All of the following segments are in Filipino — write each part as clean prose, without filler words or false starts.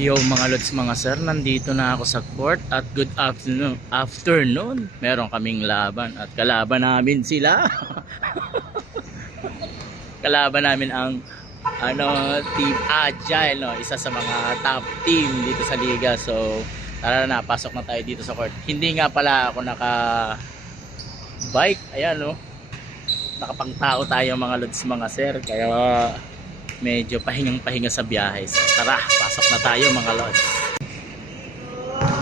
Yo mga lods mga sir, nandito na ako sa court at good afternoon. Meron kaming laban at kalaban namin sila. Kalaban namin ang Team Agile, no? Isa sa mga top team dito sa liga. So tara na, pasok na tayo dito sa court. Hindi nga pala ako naka bike, ayan no. Nakapangtao tayo mga lods mga sir, kaya medyo pahingang-pahinga sa biyahe. So tara, pasok na tayo mga lods.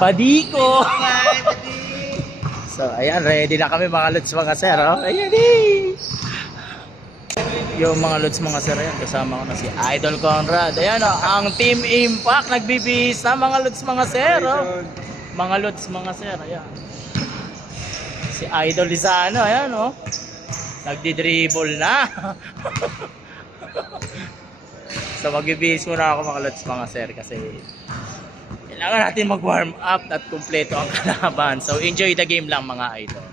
Padiko! So ayan, ready na kami mga lods mga sir. Oh. Ayan eh! Yung mga lods mga sir, ayan, kasama ko na si Idol Conrad. Ayan oh, ang Team Impact nagbibihis na mga lods mga sir. Oh. Mga lods mga sir, ayan. Si Idol Lizano, ayan oh. Nagdi-dribble na. So magbibihis muna ako mga lods mga sir kasi kailangan natin mag-warm up at kumpleto ang kalaban. So enjoy the game lang mga idol.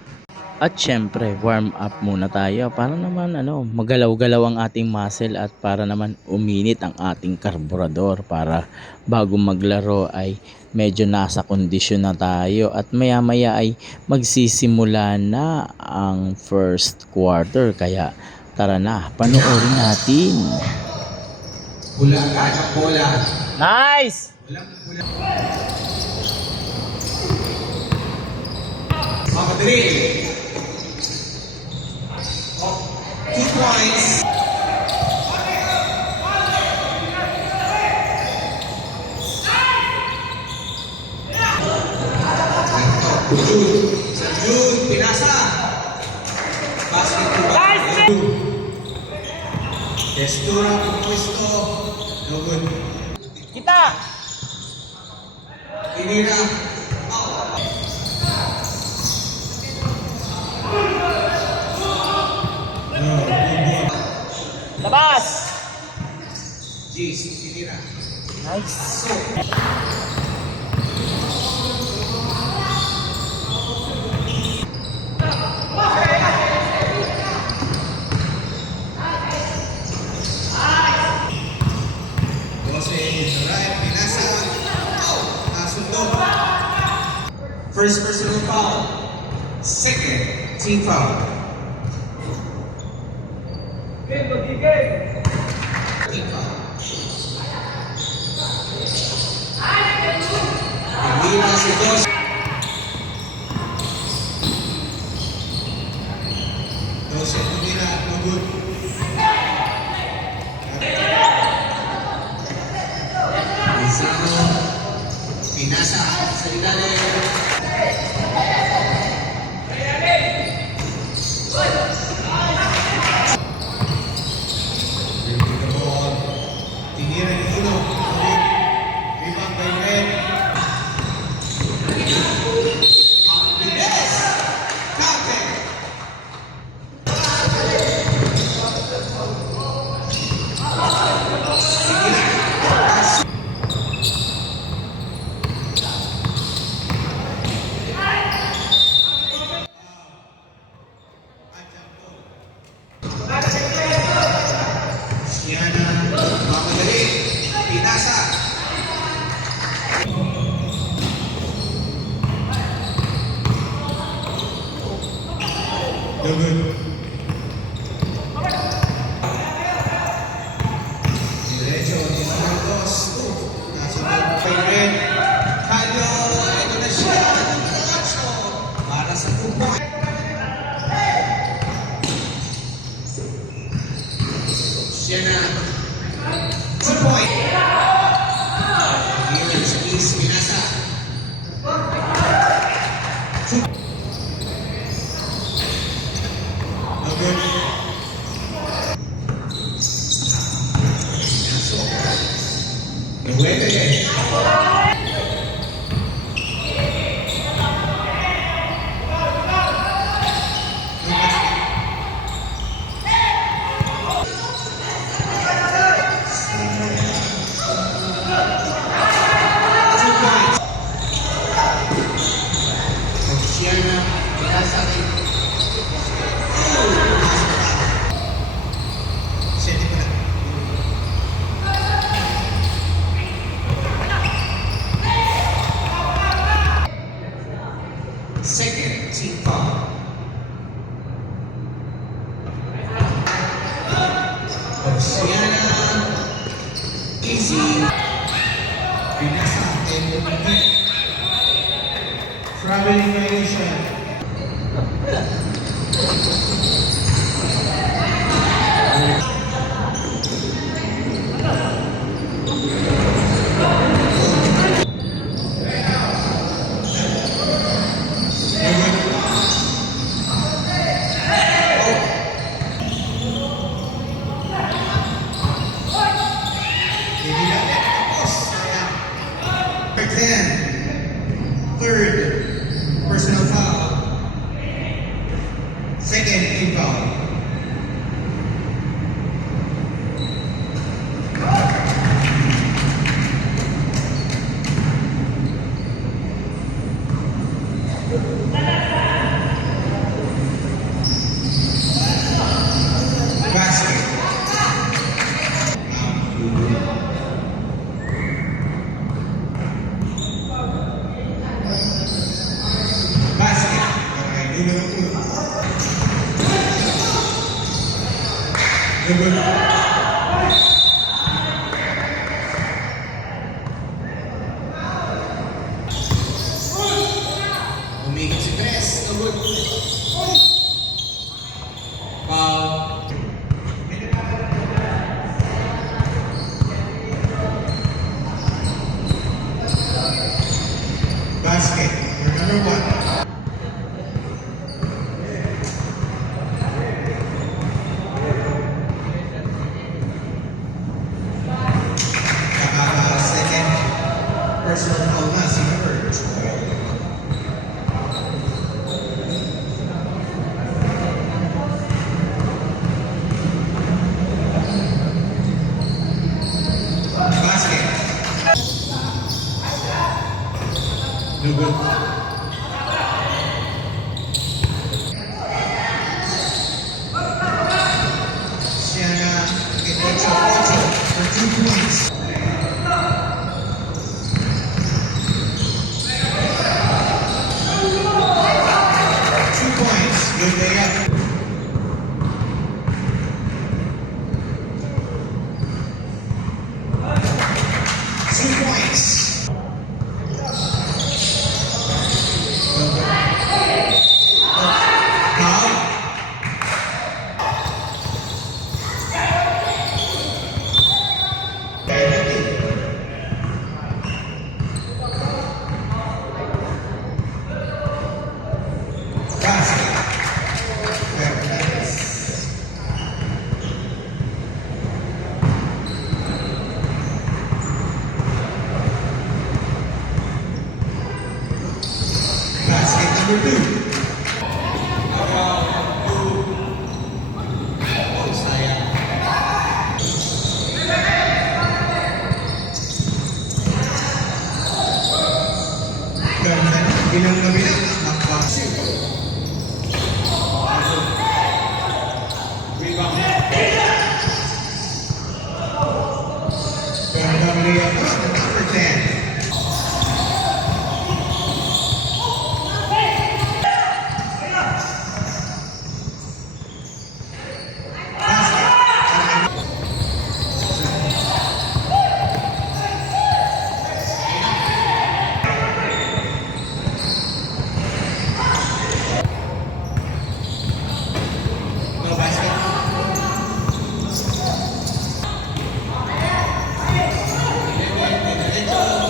At syempre warm up muna tayo para naman magalaw-galaw ang ating muscle at para naman uminit ang ating karburador para bago maglaro ay medyo nasa kondisyon na tayo at maya-maya ay magsisimula na ang first quarter. Kaya tara na, panoorin natin. Bola, kacang bola. Nice! Bola. Makadali. 2 points. Sanjun, pinasa. Basketball. Destura, pwesto. No good. Kita! Inira. Labas! Jeez, inira. Nice! First personal foul. Second team foul. Team foul. Hindi na si Dos. Dos hindi na good. Lizano. Pinasa sa ilalim. si Pinasa and traveling violation. Number 10, third personal foul, second team foul. Basket. Basket. Okay, numero 2. Numero umikot si Tres. Number 2. Foul. Basket. Number 1. Second personal foul na si number 12. Basket. Number siya na kay 8 for 2 points. Good layup. Two points. Foul. Basket. Basket number 2. Oh, sayang. Bilang na bilang ang mag-boxing. Rebound. Ganda layup ng number 10. No basket. Ito,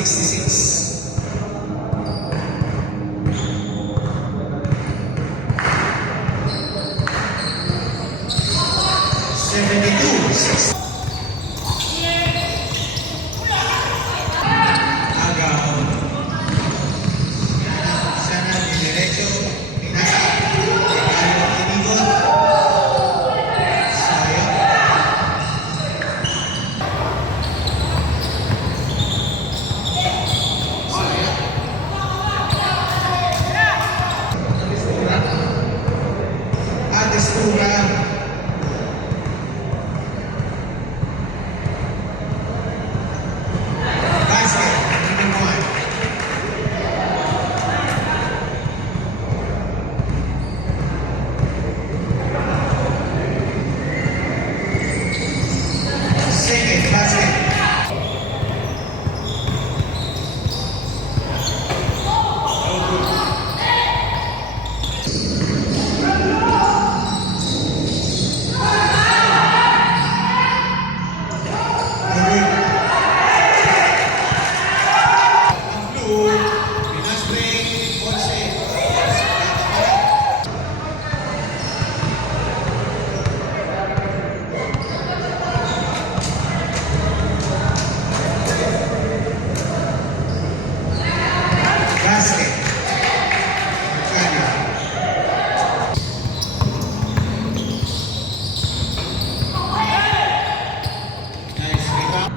66. 72. Agaw. Sana diretso. Pinasa. Ayaw tinibot. Sayang. Sayang. Adestura. Basket, number 1. Second basket. Blue, Pinas break, 11. Basket. Kaya. Nice rebound.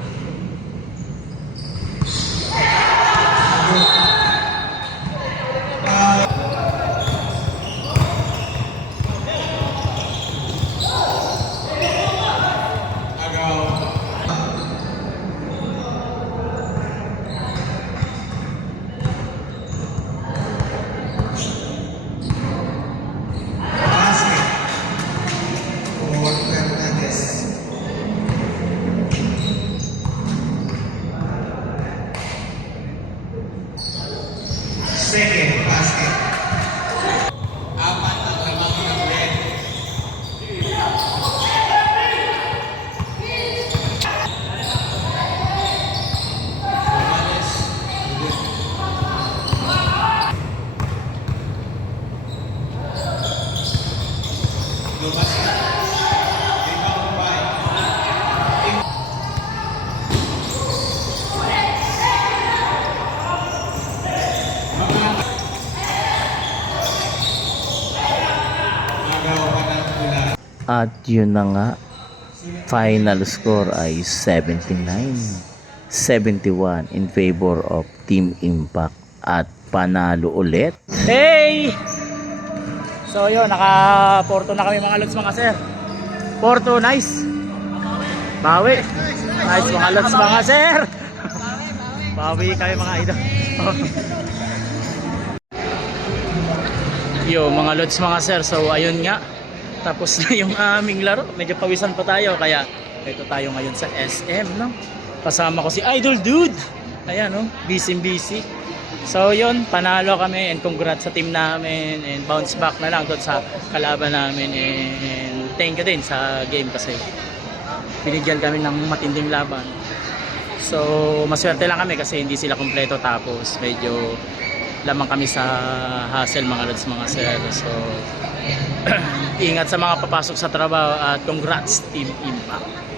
Agaw. Basket for Fernandez. Second basket. Apat ang lamang ng red. Morales. Basket. Rebound by. Agaw ka ng pula. At yun na nga, final score ay 79-71 in favor of Team Impact at panalo ulit. Hey! So yun, naka-porto na kami mga lods mga sir. Porto, nice. Bawi. Nice mga lods mga sir. Bawi kami mga idol. Yo mga lods mga sir, so ayun nga. Tapos na yung aming laro. Medyo pawisan pa tayo kaya ito tayo ngayon sa SM, no? Kasama ko si Idol Dude. Ayan, no? Busy. So yun, panalo kami and congrats sa team namin and bounce back na lang doon sa kalaban namin and thank you din sa game kasi binigyan kami ng matinding laban. So maswerte lang kami kasi hindi sila kumpleto tapos medyo lamang kami sa hustle mga lods mga sir. So ingat sa mga papasok sa trabaho at congrats Team Impact.